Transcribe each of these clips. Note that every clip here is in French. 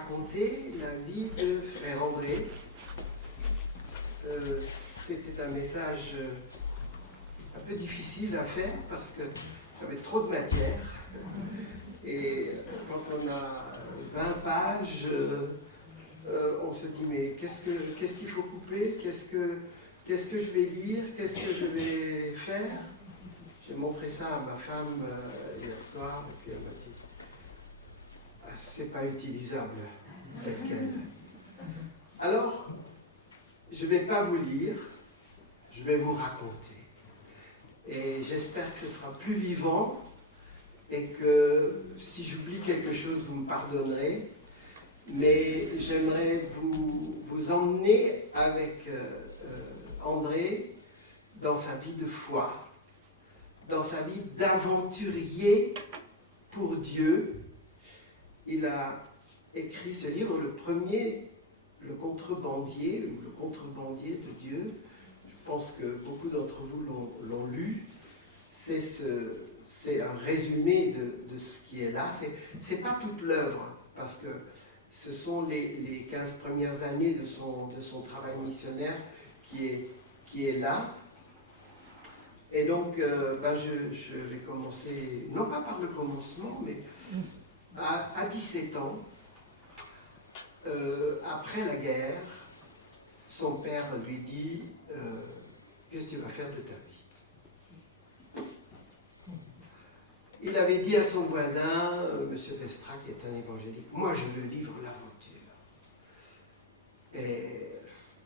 raconter la vie de frère André. C'était un message un peu difficile à faire parce que j'avais trop de matière. Et quand on a 20 pages, on se dit mais qu'est-ce qu'il faut couper, qu'est-ce que je vais lire, qu'est-ce que je vais faire. J'ai montré ça à ma femme hier soir et puis elle m'a dit c'est pas utilisable tel quel. Alors, je ne vais pas vous lire, je vais vous raconter. Et j'espère que ce sera plus vivant et que si j'oublie quelque chose, vous me pardonnerez. Mais j'aimerais vous emmener avec André dans sa vie de foi, dans sa vie d'aventurier pour Dieu. Il a écrit ce livre, le premier, le contrebandier, ou le contrebandier de Dieu. Je pense que beaucoup d'entre vous l'ont lu. C'est un résumé de ce qui est là. C'est pas toute l'œuvre, parce que ce sont les 15 premières années de son travail missionnaire qui est là. Et donc, je vais commencer, non pas par le commencement, mais à 17 ans, après la guerre, son père lui dit qu'est-ce que tu vas faire de ta vie? Il avait dit à son voisin, M. Vestra, qui est un évangélique, moi je veux vivre l'aventure. Et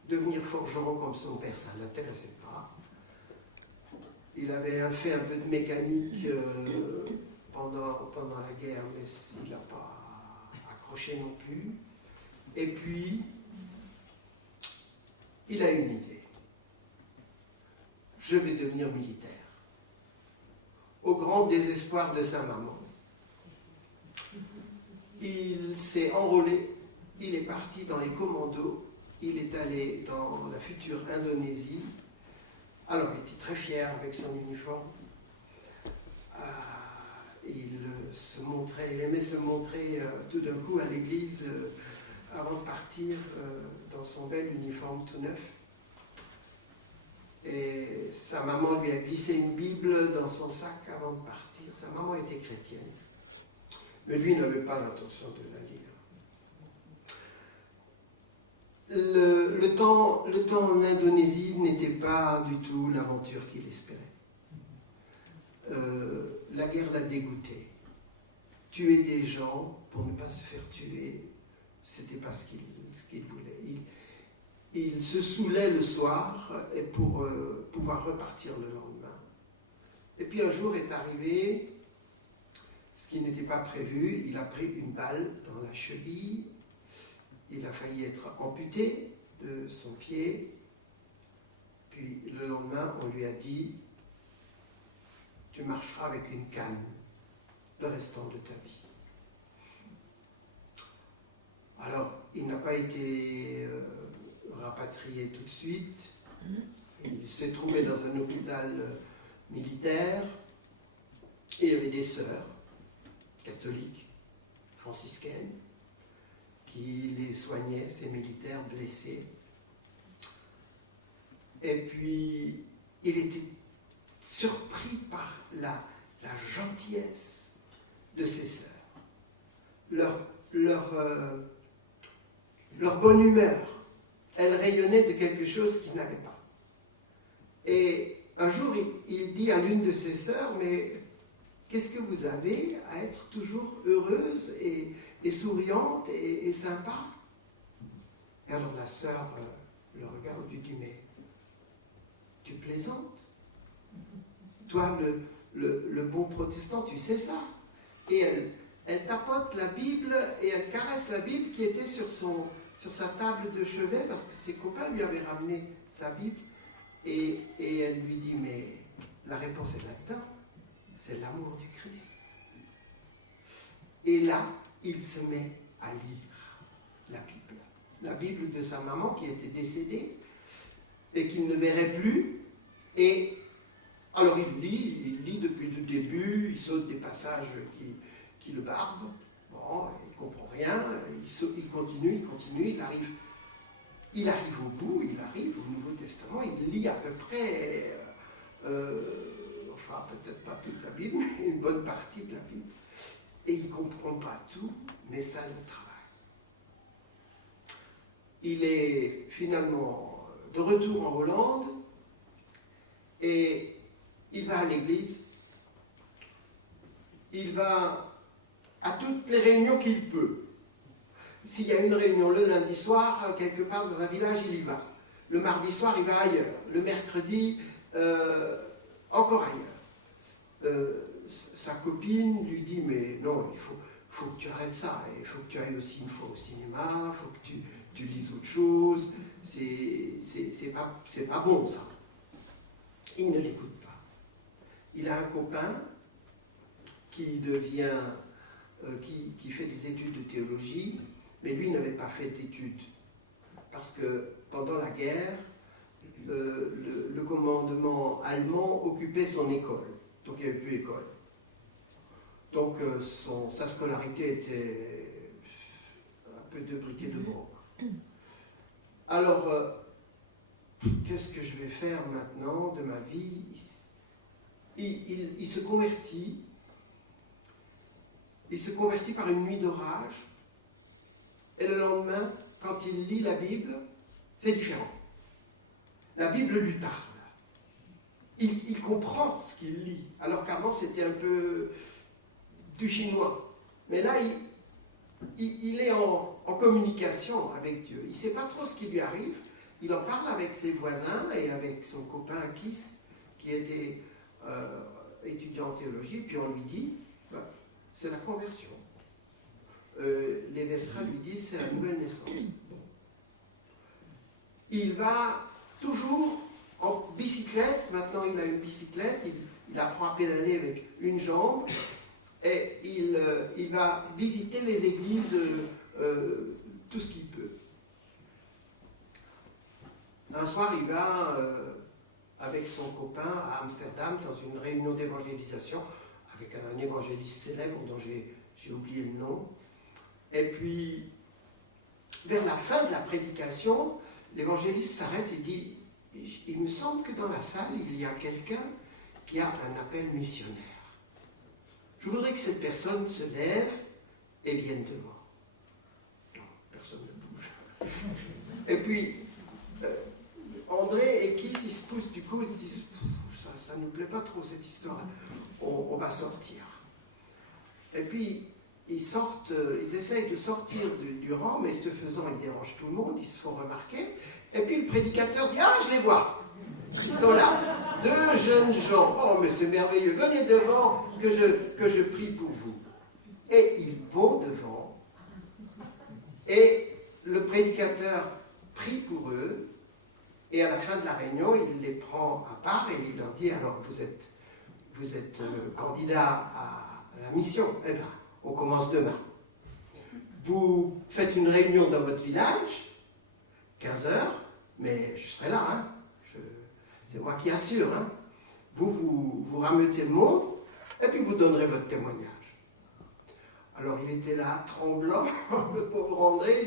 devenir forgeron comme son père, ça ne l'intéressait pas. Il avait fait un peu de mécanique pendant la guerre, mais il n'a pas accroché non plus. Et puis, il a une idée. Je vais devenir militaire. Au grand désespoir de sa maman, il s'est enrôlé, il est parti dans les commandos, il est allé dans la future Indonésie. Alors, il était très fier avec son uniforme. Il aimait se montrer tout d'un coup à l'église avant de partir dans son bel uniforme tout neuf. Et sa maman lui a glissé une Bible dans son sac avant de partir. Sa maman était chrétienne, mais lui n'avait pas l'intention de la lire. Le temps en Indonésie n'était pas du tout l'aventure qu'il espérait. La guerre l'a dégoûté. Tuer des gens pour ne pas se faire tuer, c'était pas ce qu'il voulait. Il se saoulait le soir pour pouvoir repartir le lendemain. Et puis un jour est arrivé ce qui n'était pas prévu. Il a pris une balle dans la cheville. Il a failli être amputé de son pied. Puis le lendemain, on lui a dit « Tu marcheras avec une canne le restant de ta vie. » Alors, il n'a pas été rapatrié tout de suite. Il s'est trouvé dans un hôpital militaire et il y avait des sœurs catholiques, franciscaines, qui les soignaient, ces militaires blessés. Et puis, il était surpris par la gentillesse de ses sœurs, leur bonne humeur. Elle rayonnait de quelque chose qu'il n'avait pas. Et un jour, il dit à l'une de ses sœurs, mais qu'est-ce que vous avez à être toujours heureuse et souriante et sympa? Et alors la sœur le regarde et lui dit, mais tu plaisantes? Toi, le bon protestant, tu sais ça? Et elle tapote la Bible et elle caresse la Bible qui était sur sa table de chevet parce que ses copains lui avaient ramené sa Bible. Et elle lui dit, mais la réponse est là-dedans, c'est l'amour du Christ. Et là, il se met à lire la Bible de sa maman qui était décédée et qu'il ne verrait plus. Et alors il lit depuis le début, il saute des passages qui le barbent. Bon, il ne comprend rien, il continue, il arrive au bout, il arrive au Nouveau Testament, il lit à peu près, enfin peut-être pas toute la Bible, mais une bonne partie de la Bible, et il ne comprend pas tout, mais ça le travaille. Il est finalement de retour en Hollande, et il va à l'église, il va à toutes les réunions qu'il peut. S'il y a une réunion le lundi soir, quelque part dans un village, il y va. Le mardi soir, il va ailleurs. Le mercredi, encore ailleurs. Sa copine lui dit, mais non, il faut que tu arrêtes ça. Il faut que tu ailles aussi une fois au cinéma, il faut que tu lises autre chose. C'est pas bon, ça. Il ne l'écoute pas. Il a un copain qui qui fait des études de théologie, mais lui n'avait pas fait d'études. Parce que pendant la guerre, le commandement allemand occupait son école. Donc il n'y avait plus d'école. Donc sa scolarité était un peu de briquet de broc. Alors, qu'est-ce que je vais faire maintenant de ma vie? Il se convertit. Il se convertit par une nuit d'orage. Et le lendemain, quand il lit la Bible, c'est différent. La Bible lui parle. Il comprend ce qu'il lit, alors qu'avant c'était un peu du chinois. Mais là, il est en communication avec Dieu. Il ne sait pas trop ce qui lui arrive. Il en parle avec ses voisins et avec son copain Kiss, qui était étudiant en théologie, puis on lui dit, c'est la conversion. Les Vestra lui disent, c'est la nouvelle naissance. Il va toujours en bicyclette. Maintenant, il a une bicyclette. Il apprend à pédaler avec une jambe. Et il va visiter les églises tout ce qu'il peut. Un soir, il va avec son copain à Amsterdam dans une réunion d'évangélisation avec un évangéliste célèbre dont j'ai oublié le nom. Et puis, vers la fin de la prédication, l'évangéliste s'arrête et dit, il me semble que dans la salle, il y a quelqu'un qui a un appel missionnaire. Je voudrais que cette personne se lève et vienne devant. Non, personne ne bouge. Et puis, André et Kiss, ils se poussent du coup, ils se disent, ça ne nous plaît pas trop cette histoire, on va sortir. Et puis, ils essayent de sortir du rang, mais ce faisant, ils dérangent tout le monde, ils se font remarquer. Et puis le prédicateur dit, ah, je les vois, ils sont là, 2 jeunes gens, oh mais c'est merveilleux, venez devant que je prie pour vous. Et ils vont devant, et le prédicateur prie pour eux, et à la fin de la réunion, il les prend à part et il leur dit, alors vous êtes candidat à la mission, eh bien, on commence demain. Vous faites une réunion dans votre village, 15 heures, mais je serai là, hein. C'est moi qui assure. Hein. Vous rameutez le monde, et puis vous donnerez votre témoignage. Alors il était là, tremblant, le pauvre André,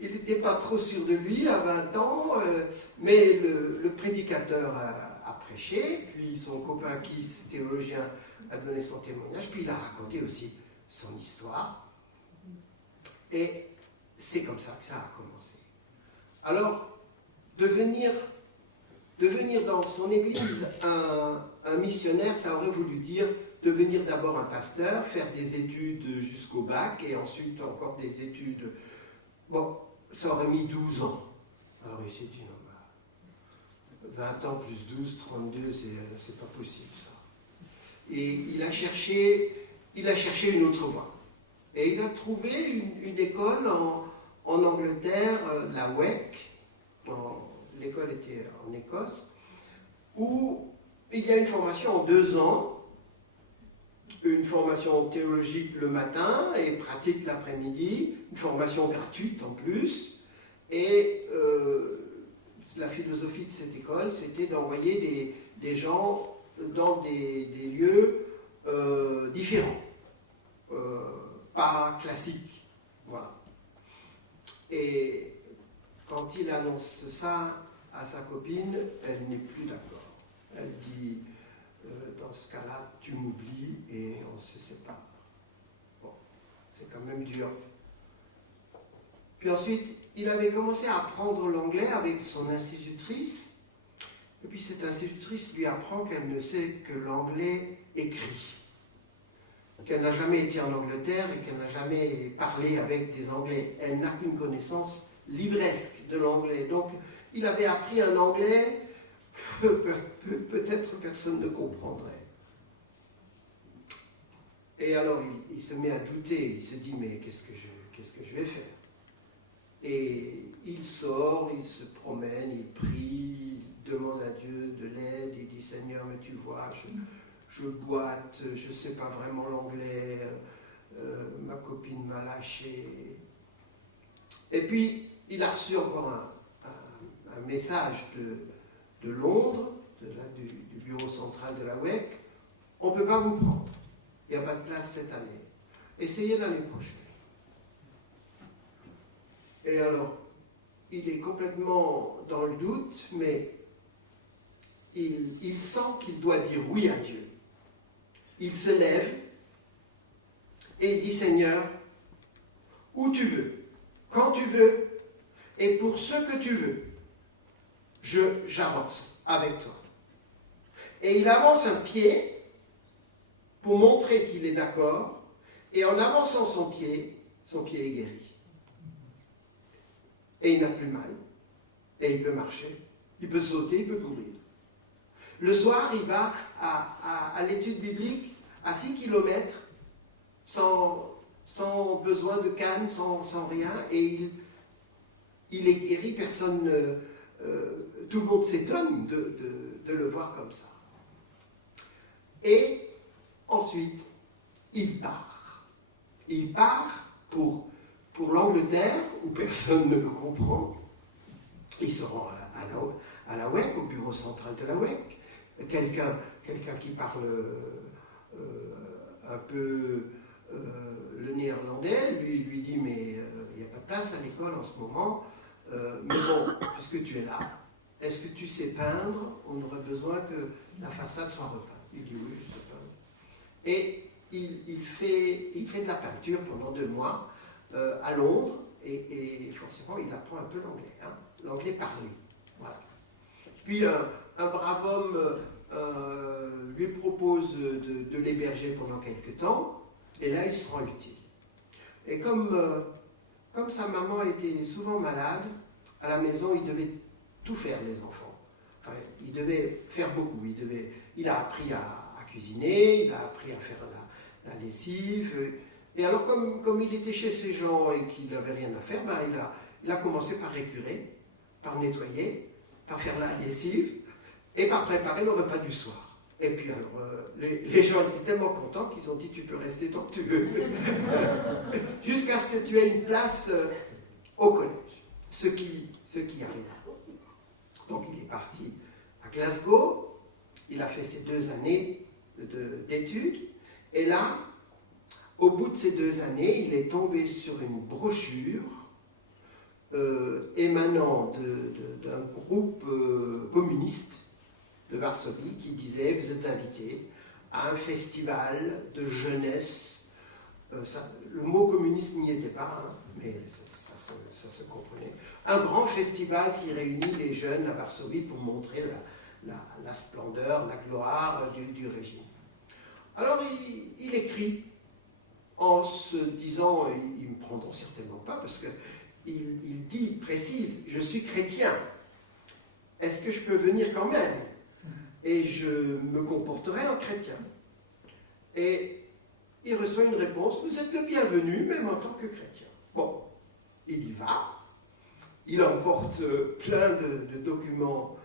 il n'était pas trop sûr de lui à 20 ans, mais le prédicateur a prêché, puis son copain Kiss, théologien, a donné son témoignage, puis il a raconté aussi son histoire. Et c'est comme ça que ça a commencé. Alors, devenir dans son église un missionnaire, ça aurait voulu dire devenir d'abord un pasteur, faire des études jusqu'au bac, et ensuite encore des études. Bon, ça aurait mis 12 ans. Alors il s'est dit, non, 20 ans plus 12, 32, c'est pas possible ça. Et il a cherché une autre voie. Et il a trouvé une école en Angleterre, la WEC, l'école était en Écosse, où il y a une formation en 2 ans, une formation théologique le matin et pratique l'après-midi, une formation gratuite en plus, et la philosophie de cette école, c'était d'envoyer des gens dans des lieux différents, pas classiques. Voilà. Et quand il annonce ça à sa copine, elle n'est plus d'accord. Elle dit, dans ce cas-là, tu m'oublies et on se sépare. Bon, c'est quand même dur. Puis ensuite, il avait commencé à apprendre l'anglais avec son institutrice. Et puis cette institutrice lui apprend qu'elle ne sait que l'anglais écrit. Qu'elle n'a jamais été en Angleterre et qu'elle n'a jamais parlé avec des Anglais. Elle n'a qu'une connaissance livresque de l'anglais. Donc, il avait appris un anglais que peut-être personne ne comprendrait. Et alors, il se met à douter. Il se dit, mais qu'est-ce que je vais faire? Et il sort, il se promène, il prie, il demande à Dieu de l'aide. Il dit, Seigneur, mais tu vois, je boite, je ne sais pas vraiment l'anglais, ma copine m'a lâché. Et puis, il a reçu encore un message de Londres, du bureau central de la WEC. On ne peut pas vous prendre. Il n'y a pas de place cette année. Essayez l'année prochaine. Et alors, il est complètement dans le doute, mais il sent qu'il doit dire oui à Dieu. Il se lève et il dit, Seigneur, où tu veux, quand tu veux, et pour ce que tu veux, j'avance avec toi. Et il avance un pied pour montrer qu'il est d'accord, et en avançant son pied est guéri. Et il n'a plus mal, et il peut marcher, il peut sauter, il peut courir. Le soir, il va à l'étude biblique à 6 km, sans besoin de canne, sans rien, et il est guéri, personne, tout le monde s'étonne de le voir comme ça. Et ensuite, il part. Il part pour l'Angleterre, où personne ne le comprend. Il se rend à la WEC, au bureau central de la WEC. Quelqu'un qui parle un peu le néerlandais, lui dit, mais il n'y a pas de place à l'école en ce moment, mais bon, puisque tu es là, est-ce que tu sais peindre? On aurait besoin que la façade soit repeinte. Il dit, oui, je sais peindre. Et il fait de la peinture pendant 2 mois à Londres, et forcément, il apprend un peu l'anglais, hein, l'anglais parlé. Voilà. Puis un brave homme lui propose de l'héberger pendant quelques temps, et là il se rend utile. Et comme sa maman était souvent malade, à la maison il devait tout faire, les enfants. Enfin, il devait faire beaucoup. Il a appris à cuisiner, il a appris à faire la lessive. Et alors comme il était chez ces gens et qu'il n'avait rien à faire, il a commencé par récurer, par nettoyer, par faire la lessive, et par préparer le repas du soir. Et puis alors, les gens étaient tellement contents qu'ils ont dit, tu peux rester tant que tu veux, jusqu'à ce que tu aies une place au collège, ce qui arriva. Donc il est parti à Glasgow, il a fait ses 2 années d'études, et là, au bout de ces 2 années, il est tombé sur une brochure émanant d'un groupe communiste de Varsovie qui disait, vous êtes invités à un festival de jeunesse. Le mot communiste n'y était pas, hein, mais ça se comprenait. Un grand festival qui réunit les jeunes à Varsovie pour montrer la splendeur, la gloire du régime. Alors il écrit en se disant, ils ne me prendront certainement pas, parce qu'il précise, je suis chrétien, est-ce que je peux venir quand même? Et je me comporterai en chrétien. Et il reçoit une réponse, vous êtes le bienvenu, même en tant que chrétien. Bon, il y va, il emporte plein de documents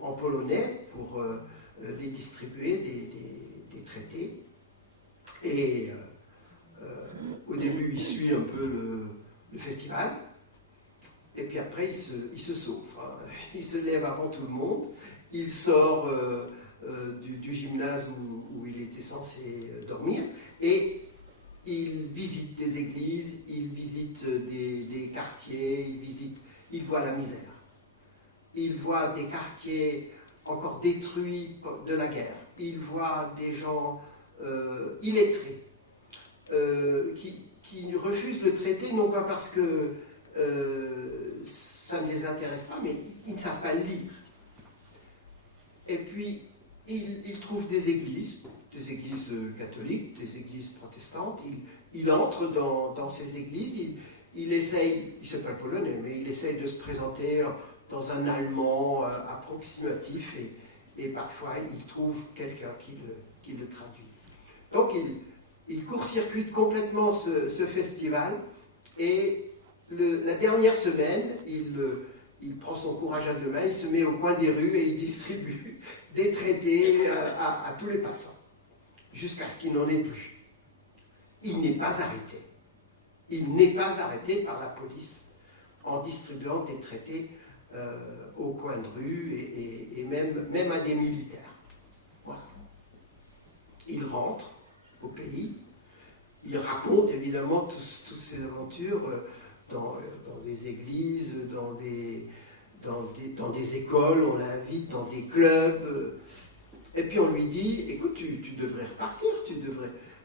en polonais pour les distribuer, des traités. Et au début, il suit un peu le festival, et puis après, il se sauve. Hein. Il se lève avant tout le monde, il sort du gymnase où il était censé dormir, et il visite des des églises, il visite des quartiers, il voit la misère. Il voit des quartiers encore détruits de la guerre. Il voit des gens illettrés qui refusent le traité, non pas parce que ça ne les intéresse pas, mais ils ne savent pas le lire. Et puis, il trouve des églises catholiques, des églises protestantes. Il entre dans ces églises, il essaye, il ne sait pas le polonais, mais il essaye de se présenter dans un allemand approximatif et parfois il trouve quelqu'un qui le traduit. Donc il court-circuite complètement ce festival et la dernière semaine, il prend son courage à deux mains, il se met au coin des rues et il distribue des traités à tous les passants, jusqu'à ce qu'il n'en ait plus. Il n'est pas arrêté. Il n'est pas arrêté par la police en distribuant des traités au coin de rue et même à des militaires. Voilà. Il rentre au pays, il raconte évidemment toutes ses aventures dans des églises, dans des écoles, on l'invite dans des clubs, et puis on lui dit, écoute, tu devrais repartir,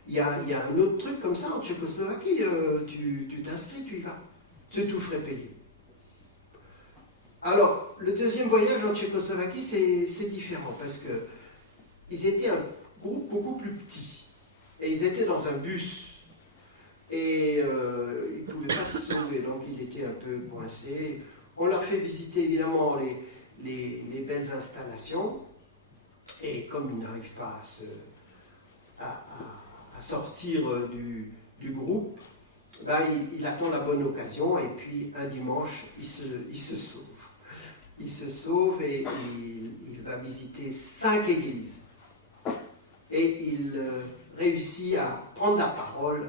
il y a un autre truc comme ça en Tchécoslovaquie, tu t'inscris, tu y vas, c'est tout frais payé. Alors, le deuxième voyage en Tchécoslovaquie, c'est différent, parce qu'ils étaient un groupe beaucoup plus petit, et ils étaient dans un bus, et ils ne pouvaient pas se sauver, donc il était un peu coincé. On leur fait visiter évidemment les belles installations, et comme ils n'arrivent pas à sortir du groupe, ben, il attend la bonne occasion, et puis un dimanche, il se sauve. Il se sauve et il va visiter 5 églises. Et il réussit à prendre la parole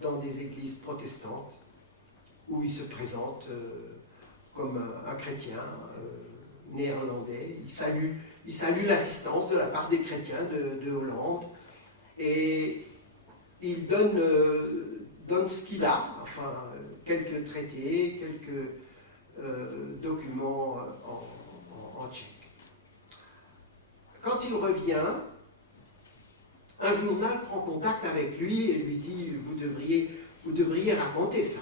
dans des églises protestantes où il se présente comme un chrétien néerlandais. Il salue l'assistance de la part des chrétiens de Hollande et il donne ce qu'il a, enfin quelques traités, quelques documents en tchèque. Quand il revient, un journal prend contact avec lui et lui dit vous devriez raconter ça,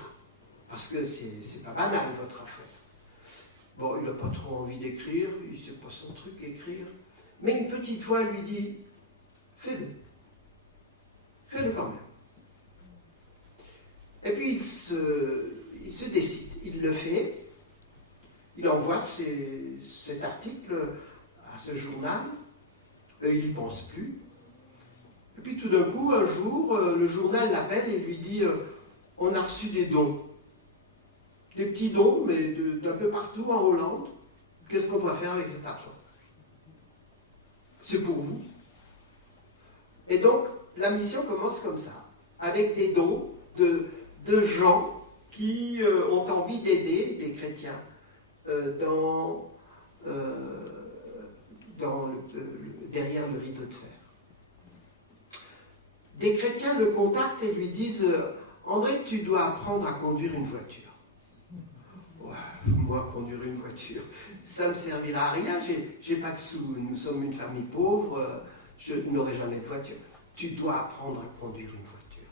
parce que c'est pas banal votre affaire. Bon, il n'a pas trop envie d'écrire, c'est pas son truc écrire, mais une petite voix lui dit fais-le quand même. Et puis il se décide, il le fait, il envoie cet article à ce journal, et il n'y pense plus. Et puis tout d'un coup, un jour, le journal l'appelle et lui dit on a reçu des dons. Des petits dons, mais d'un peu partout en Hollande. Qu'est-ce qu'on doit faire avec cet argent? C'est pour vous. Et donc, la mission commence comme ça, avec des dons de gens qui ont envie d'aider des chrétiens derrière le rideau de fer. Des chrétiens le contactent et lui disent André, tu dois apprendre à conduire une voiture. Ouais, moi, conduire une voiture, ça ne me servira à rien, j'ai pas de sous, nous sommes une famille pauvre, je n'aurai jamais de voiture. Tu dois apprendre à conduire une voiture.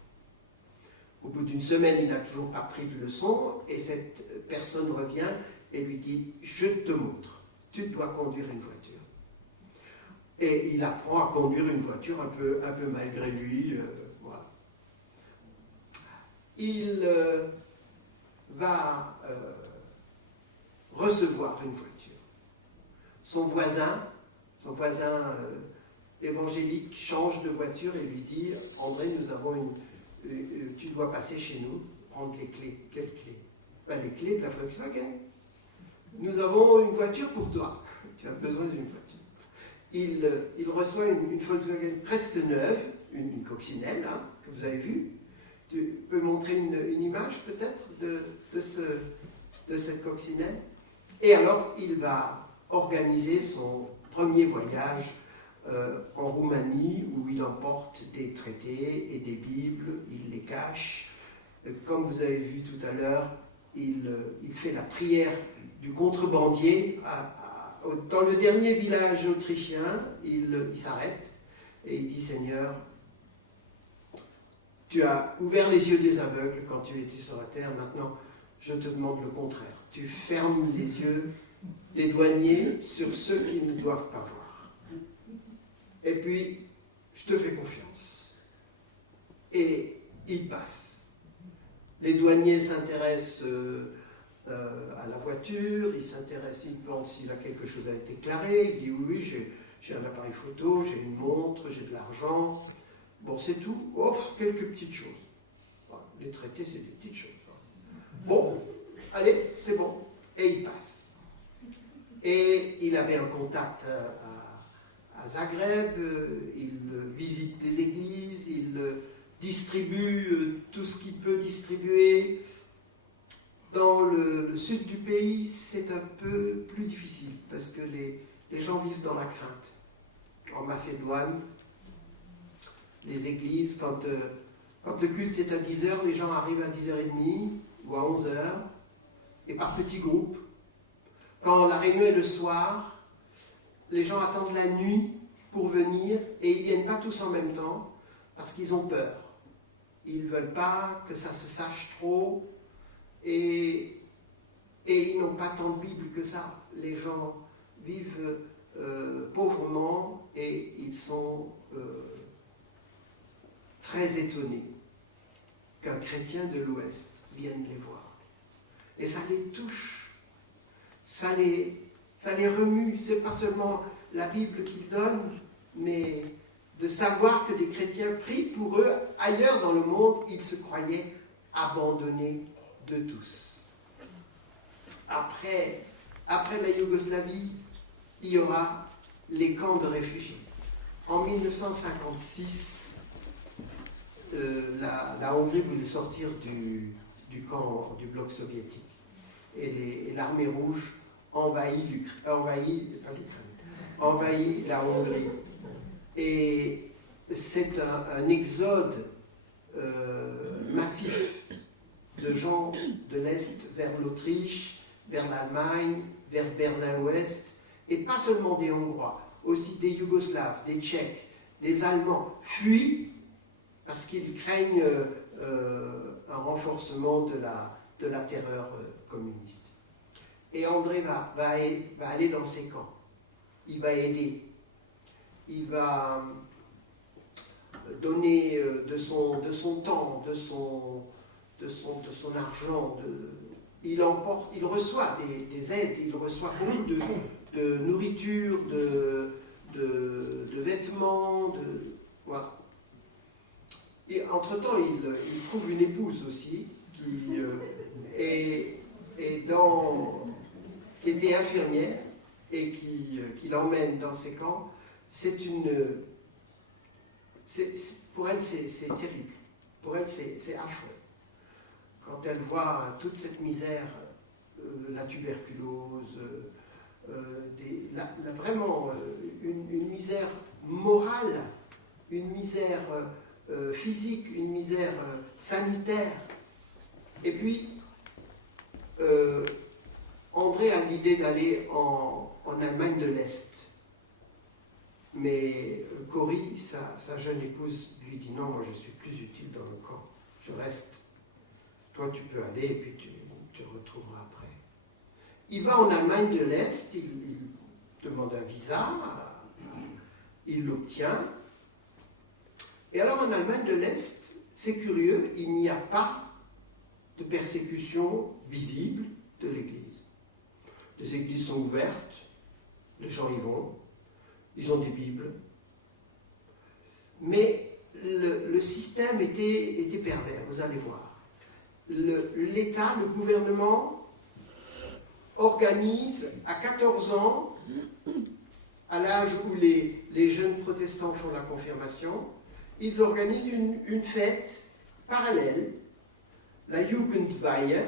Au bout d'une semaine, il n'a toujours pas pris de leçon et cette personne revient et lui dit je te montre, tu dois conduire une voiture. Et il apprend à conduire une voiture un peu malgré lui. Voilà. Il va recevoir une voiture. Son voisin évangélique change de voiture et lui dit André, nous avons tu dois passer chez nous, prendre les clés. Quelles clés? Les clés de la Volkswagen. Nous avons une voiture pour toi. Tu as besoin d'une voiture. Il reçoit une Volkswagen presque neuve, une coccinelle, hein, que vous avez vue. Tu peux montrer une image peut-être de cette coccinelle. Et alors, il va organiser son premier voyage en Roumanie, où il emporte des traités et des Bibles, il les cache. Comme vous avez vu tout à l'heure, il fait la prière du contrebandier. Dans le dernier village autrichien, il s'arrête et il dit « Seigneur, tu as ouvert les yeux des aveugles quand tu étais sur la terre, maintenant je te demande le contraire. Tu fermes les yeux des douaniers sur ceux qui ne doivent pas voir. Et puis, je te fais confiance. » Et il passe. Les douaniers s'intéressent à la voiture, ils s'intéressent, ils demandent s'il a quelque chose à déclarer. Il dit oui, j'ai un appareil photo, j'ai une montre, j'ai de l'argent. Bon, c'est tout. Oh, quelques petites choses. Les traités, c'est des petites choses. Bon, allez, c'est bon. Et il passe. Et il avait un contact à Zagreb, il visite des églises, il distribue tout ce qu'il peut distribuer. Dans le sud du pays, c'est un peu plus difficile, parce que les gens vivent dans la crainte. En Macédoine, les églises, quand le culte est à 10h, les gens arrivent à 10h30 ou à 11h, et par petits groupes. Quand la réunion est le soir, les gens attendent la nuit pour venir, et ils ne viennent pas tous en même temps, parce qu'ils ont peur. Ils ne veulent pas que ça se sache trop, et ils n'ont pas tant de Bible que ça. Les gens vivent pauvrement, et ils sont très étonnés qu'un chrétien de l'Ouest vienne les voir. Et ça les touche, ça les remue. Ce n'est pas seulement la Bible qu'ils donnent, mais de savoir que des chrétiens prient pour eux. Ailleurs dans le monde, ils se croyaient abandonnés de tous. Après la Yougoslavie, il y aura les camps de réfugiés. En 1956, la Hongrie voulait sortir du camp du bloc soviétique. Et l'armée rouge envahit la Hongrie. Et c'est un exode massif de gens de l'Est vers l'Autriche, vers l'Allemagne, vers Berlin-Ouest, et pas seulement des Hongrois, aussi des Yougoslaves, des Tchèques, des Allemands, fuient parce qu'ils craignent un renforcement de la terreur communiste. Et André va aller dans ces camps. Il va aider. Il va donner de son temps, de son argent. Il reçoit des aides, il reçoit beaucoup de nourriture, de vêtements, voilà. Et entre-temps, il trouve une épouse aussi, qui était infirmière et qui l'emmène dans ces camps. Pour elle, c'est terrible. Pour elle, c'est affreux. Quand elle voit toute cette misère, la tuberculose, vraiment une misère morale, une misère physique, une misère sanitaire. Et puis, André a l'idée d'aller en Allemagne de l'Est. Mais Cory, sa jeune épouse, lui dit non, moi je suis plus utile dans le camp, je reste. Toi tu peux aller et puis tu te retrouveras après. Il va en Allemagne de l'Est, il demande un visa, il l'obtient. Et alors en Allemagne de l'Est, c'est curieux, il n'y a pas de persécution visible de l'Église. Les églises sont ouvertes, les gens y vont, ils ont des Bibles. Mais le système était pervers, vous allez voir. L'État, le gouvernement, organise à 14 ans, à l'âge où les jeunes protestants font la confirmation, ils organisent une fête parallèle, la Jugendweihe,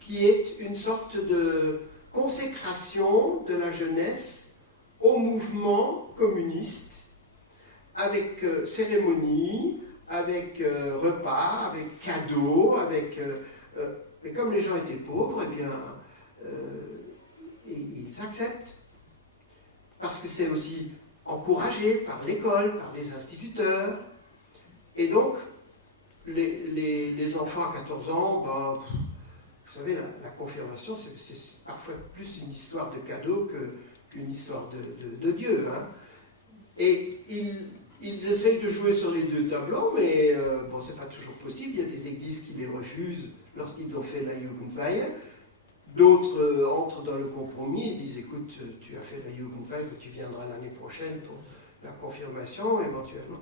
qui est une sorte de consécration de la jeunesse au mouvement communiste, avec cérémonie, avec repas, avec cadeaux, mais comme les gens étaient pauvres, eh bien, ils acceptent. Parce que c'est aussi encouragé par l'école, par les instituteurs. Et donc, les enfants à 14 ans, ben, vous savez, la confirmation, c'est parfois plus une histoire de cadeau qu'une histoire de Dieu. Hein. Et ils essayent de jouer sur les deux tableaux, mais bon, c'est pas toujours possible. Il y a des églises qui les refusent lorsqu'ils ont fait la Jugendweihe. D'autres entrent dans le compromis et disent, écoute, tu as fait la Jugendweihe, tu viendras l'année prochaine pour la confirmation, éventuellement.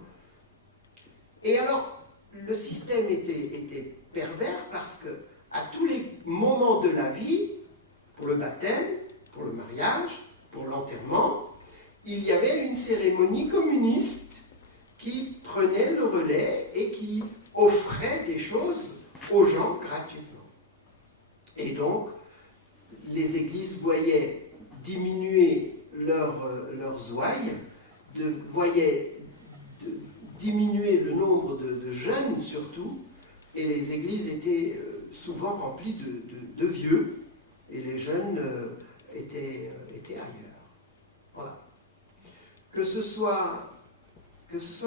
Et alors, le système était pervers parce que à tous les moments de la vie, pour le baptême, pour le mariage, pour l'enterrement, il y avait une cérémonie communiste qui prenait le relais et qui offrait des choses aux gens gratuitement. Et donc, les églises voyaient diminuer leurs ouailles, voyaient diminuer le nombre de jeunes surtout, et les églises étaient souvent remplies de vieux, et les jeunes étaient ailleurs. Voilà. Que ce soit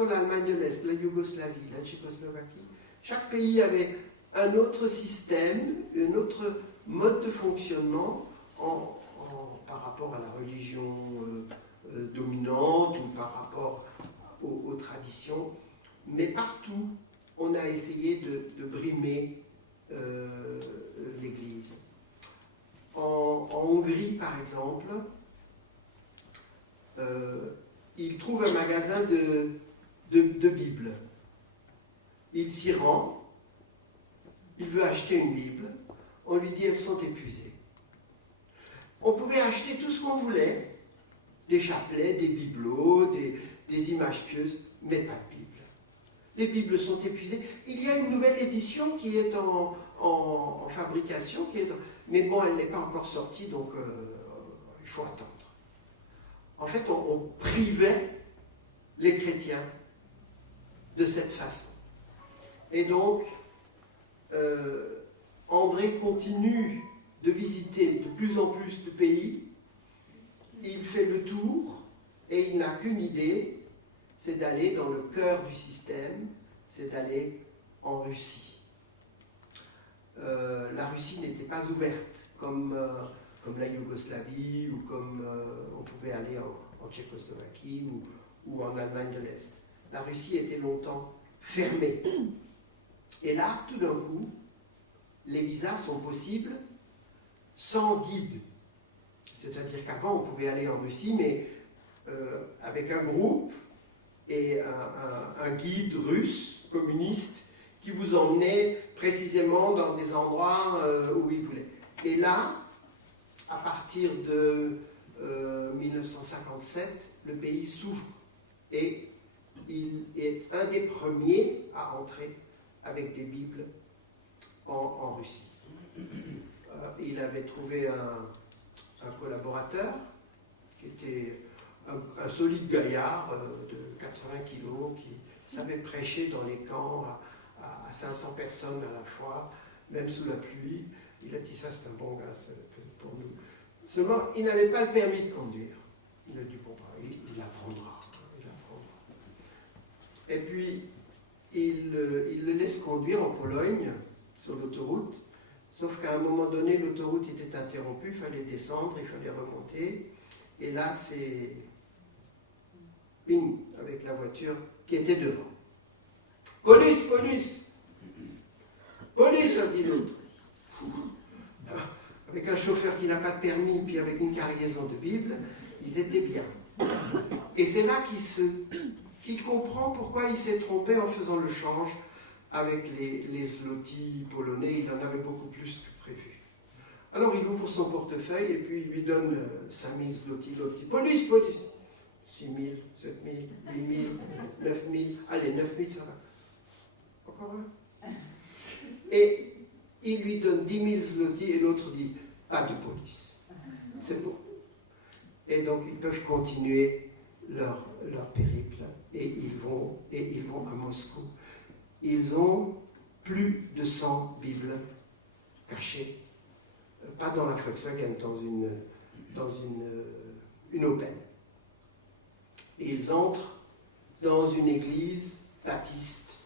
l'Allemagne de l'Est, la Yougoslavie, la Tchécoslovaquie, chaque pays avait un autre système, un autre mode de fonctionnement par rapport à la religion dominante ou par rapport aux traditions. Mais partout, on a essayé de brimer l'Église. En Hongrie, par exemple, il trouve un magasin de Bibles. Il s'y rend, il veut acheter une Bible, on lui dit elles sont épuisées. On pouvait acheter tout ce qu'on voulait, des chapelets, des bibelots, des images pieuses, mais pas de Bible. Les Bibles sont épuisées. Il y a une nouvelle édition qui est en fabrication, mais bon, elle n'est pas encore sortie, donc il faut attendre. En fait, on privait les chrétiens de cette façon. Et donc, André continue de visiter de plus en plus de pays. Il fait le tour et il n'a qu'une idée, c'est d'aller dans le cœur du système, c'est d'aller en Russie. La Russie n'était pas ouverte comme la Yougoslavie ou comme on pouvait aller en Tchécoslovaquie ou en Allemagne de l'Est. La Russie était longtemps fermée. Et là, tout d'un coup, les visas sont possibles sans guide. C'est-à-dire qu'avant, on pouvait aller en Russie, mais avec un groupe et un guide russe, communiste, qui vous emmenait précisément dans des endroits où il voulait. Et là, à partir de 1957, le pays s'ouvre et il est un des premiers à entrer avec des Bibles en Russie. Il avait trouvé un collaborateur qui était un solide gaillard de 80 kilos qui savait prêcher dans les camps à 500 personnes à la fois, même sous la pluie. Il a dit ça, c'est un bon gars pour nous. Seulement, il n'avait pas le permis de conduire. Il a dit, bon, il apprendra. Et puis, il le laisse conduire en Pologne, sur l'autoroute, sauf qu'à un moment donné, l'autoroute était interrompue, il fallait descendre, il fallait remonter, et là, c'est bing, avec la voiture qui était devant. Police, police! Police, a dit l'autre. Avec un chauffeur qui n'a pas de permis, puis avec une cargaison de Bible, ils étaient bien. Et c'est là qu'il comprend pourquoi il s'est trompé en faisant le change avec les zlotys polonais. Il en avait beaucoup plus que prévu. Alors il ouvre son portefeuille et puis il lui donne 5000 zlotys. L'autre dit, police, police. 6000, 7000, 8000, 9000. Allez, 9000, ça va. Encore un. Et il lui donne 10 000 zlotys et l'autre dit, pas de police. C'est bon. Et donc ils peuvent continuer leur périple et ils vont à Moscou. Ils ont plus de 100 Bibles cachées, pas dans la Volkswagen, dans une Opel. Et ils entrent dans une église baptiste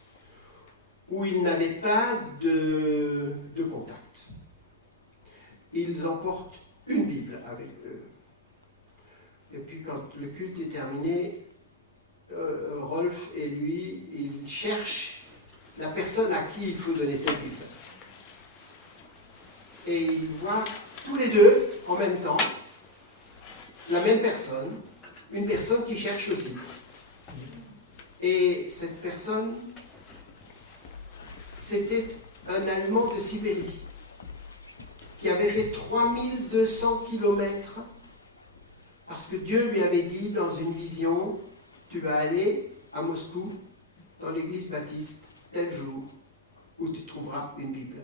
où ils n'avaient pas de contact. Ils emportent une Bible avec eux. Et puis quand le culte est terminé, Rolf et lui, ils cherchent la personne à qui il faut donner cette Bible. Et ils voient tous les deux, en même temps, la même personne, une personne qui cherche aussi. Et cette personne, c'était un Allemand de Sibérie, qui avait fait 3200 kilomètres, parce que Dieu lui avait dit dans une vision, tu vas aller à Moscou, dans l'église baptiste, tel jour, où tu trouveras une Bible.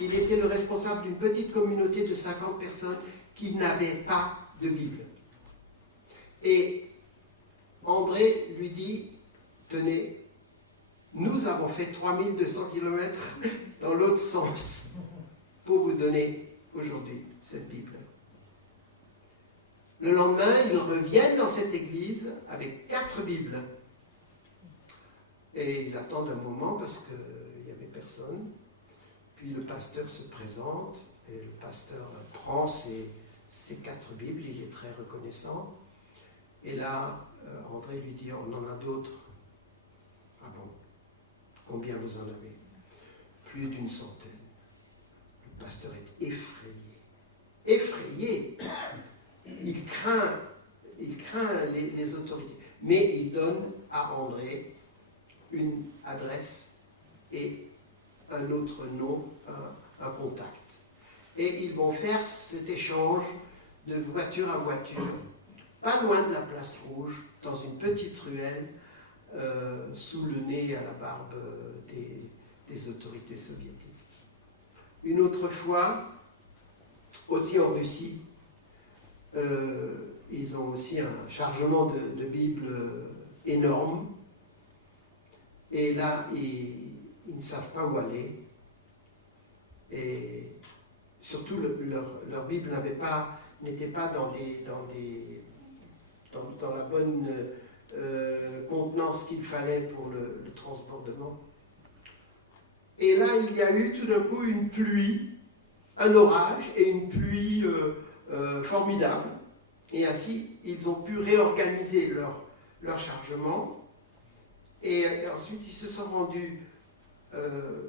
Il était le responsable d'une petite communauté de 50 personnes qui n'avaient pas de Bible. Et André lui dit, tenez, nous avons fait 3200 kilomètres dans l'autre sens pour vous donner aujourd'hui cette Bible. Le lendemain, ils reviennent dans cette église avec 4 Bibles. Et ils attendent un moment parce qu'il n'y avait personne. Puis le pasteur se présente et le pasteur prend ces 4 Bibles, il est très reconnaissant. Et là, André lui dit, on en a d'autres. Ah bon? Combien vous en avez? Plus d'une centaine. Le pasteur est effrayé. Effrayé! Il craint les autorités. Mais il donne à André une adresse et un autre nom, un contact. Et ils vont faire cet échange de voiture à voiture, pas loin de la place Rouge, dans une petite ruelle, sous le nez à la barbe des autorités soviétiques. Une autre fois, aussi en Russie, ils ont aussi un chargement de Bible énorme. Et là, ils ne savent pas où aller. Et surtout, leur Bible n'était pas dans la bonne contenance qu'il fallait pour le transbordement. Et là, il y a eu tout d'un coup une pluie, un orage et une pluie formidable. Et ainsi, ils ont pu réorganiser leur chargement. Et ensuite, ils se sont rendus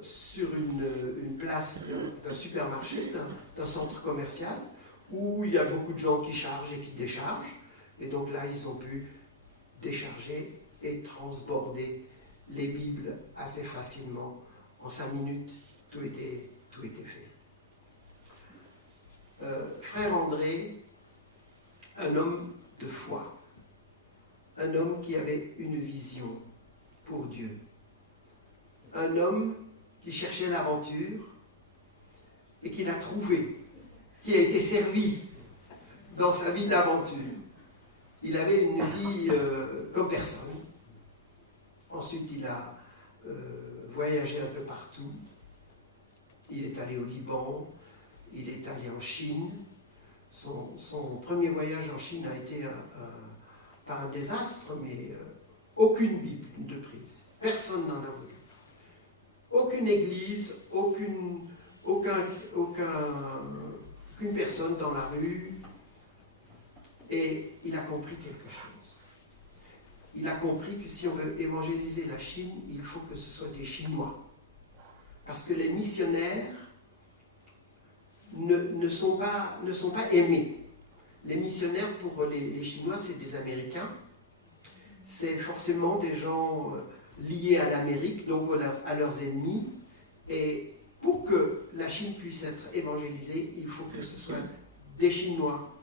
sur une place d'un supermarché, d'un centre commercial, où il y a beaucoup de gens qui chargent et qui déchargent. Et donc là, ils ont pu décharger et transborder les Bibles assez facilement. En 5 minutes, tout était fait. Frère André, un homme de foi, un homme qui avait une vision pour Dieu, un homme qui cherchait l'aventure et qui l'a trouvé, qui a été servi dans sa vie d'aventure. Il avait une vie comme personne. Ensuite, il a voyagé un peu partout. Il est allé au Liban, il est allé en Chine. Son premier voyage en Chine a été pas un désastre, mais aucune Bible de prise. Personne n'en a voulu. Aucune église, aucune personne dans la rue. Et il a compris quelque chose. Il a compris que si on veut évangéliser la Chine, il faut que ce soit des Chinois. Parce que les missionnaires ne sont pas aimés. Les missionnaires, pour les Chinois, c'est des Américains. C'est forcément des gens liés à l'Amérique, donc à leurs ennemis. Et pour que la Chine puisse être évangélisée, il faut que ce soit des Chinois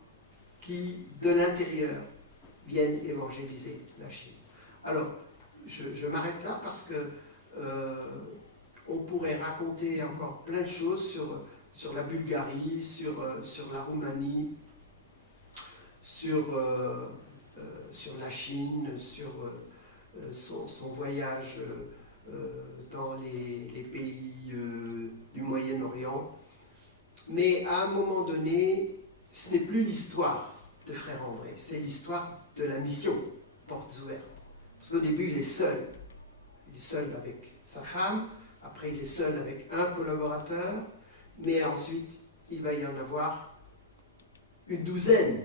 qui, de l'intérieur, viennent évangéliser la Chine. Alors, je m'arrête là parce que on pourrait raconter encore plein de choses sur la Bulgarie, sur la Roumanie, sur la Chine, sur son voyage dans les pays du Moyen-Orient. Mais à un moment donné, ce n'est plus l'histoire de Frère André, c'est l'histoire de la mission Portes Ouvertes. Parce qu'au début, il est seul. Il est seul avec sa femme, après il est seul avec un collaborateur, mais ensuite, il va y en avoir une douzaine.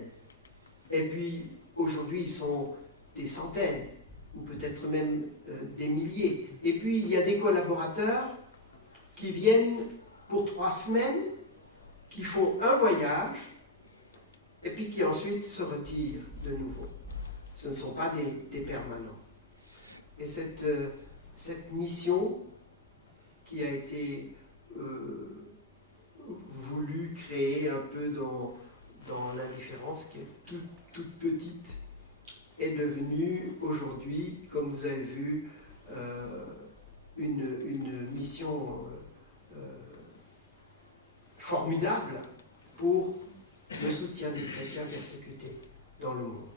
Et puis, aujourd'hui, ils sont des centaines, ou peut-être même des milliers. Et puis, il y a des collaborateurs qui viennent pour 3 semaines, qui font un voyage, et puis qui ensuite se retirent de nouveau. Ce ne sont pas des permanents. Et cette mission qui a été voulue créer un peu dans l'indifférence, qui est toute petite, est devenue aujourd'hui, comme vous avez vu, une mission formidable pour le soutien des chrétiens persécutés dans le monde.